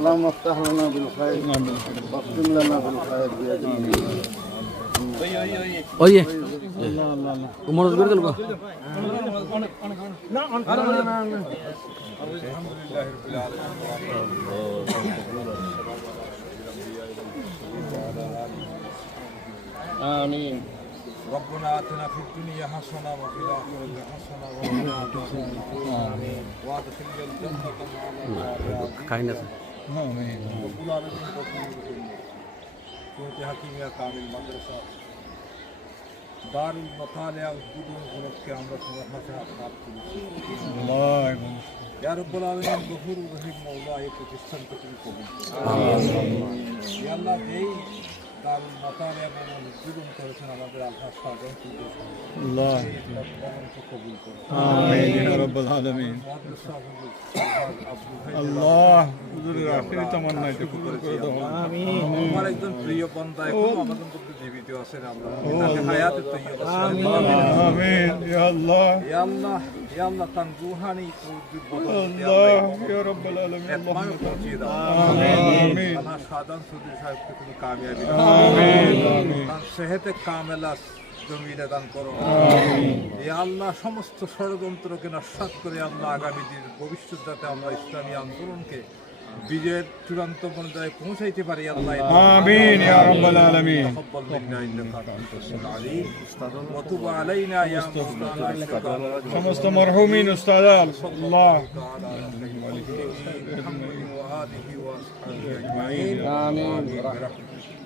اللهم افتح لنا بالخير واختم لنا بالخير بيد ওই الله الله الله মনোজ বের গেল آمين ربنا آتنا في الدنيا حسنة وفي الآخرة حسنة وقنا عذاب النار وادخلنا الجنة مع الأبرار খাই না آمين رب العالمين كنت حكيمية كامل مدرسة دار المطالع উদ্বোধন উপলক্ষে আমরা তোমার হাতে হাত তুলেছি ইয়া রব্বুল আলামিন গফুর রহিম মওলা এই প্রতিষ্ঠানকে তুমি কবুল করো ইয়া আল্লাহ এই দারুল মাতারিয়া এবং উদ্বোধন করেছেন আমাদের আলহাজ সাজন আল্লাহ কবুল করো آمين يا رب العالمين আল্লাহ হুজুরের আখিরি তামান্না এটা কবুল করে দাও আমিন আমার একজন প্রিয় বান্দা এখন আমাদের মধ্যে জীবিত আছেন আল্লাহ তাকে হায়াতে তৈয়বা আমিন আমিন ইয়া আল্লাহ ইয়া আল্লাহ ইয়া আল্লাহ তার রূহানি তৌফিক বদলতে আল্লাহ ইয়া রাব্বুল আলামিন আল্লাহ পৌঁছে দাও আমিন আল্লাহ সাদান চৌধুরী সাহেবকে তুমি কামিয়াবি আমিন আমিন তার সেহেতে কামেলা জমিনে দান করো ইয়া আল্লাহ সমস্ত ষড়যন্ত্রকে নস্যাৎ করে আল্লাহ আগামী দিন ভবিষ্যৎ যাতে আমরা ইসলামী আন্দোলনকে বিজয়ের চূড়ান্ত পর্যায়ে পৌঁছাইতে পারি আল্লাহ আমিন ইয়া রাব্বুল আলামিন تقبل منا انك انت السميع العليم وتب علينا يا مولانا انك انت সমস্ত মরহুমিন উস্তাদ আল্লাহ تعالى على محمد وآله وأصحابه أجمعين آمين برحمتك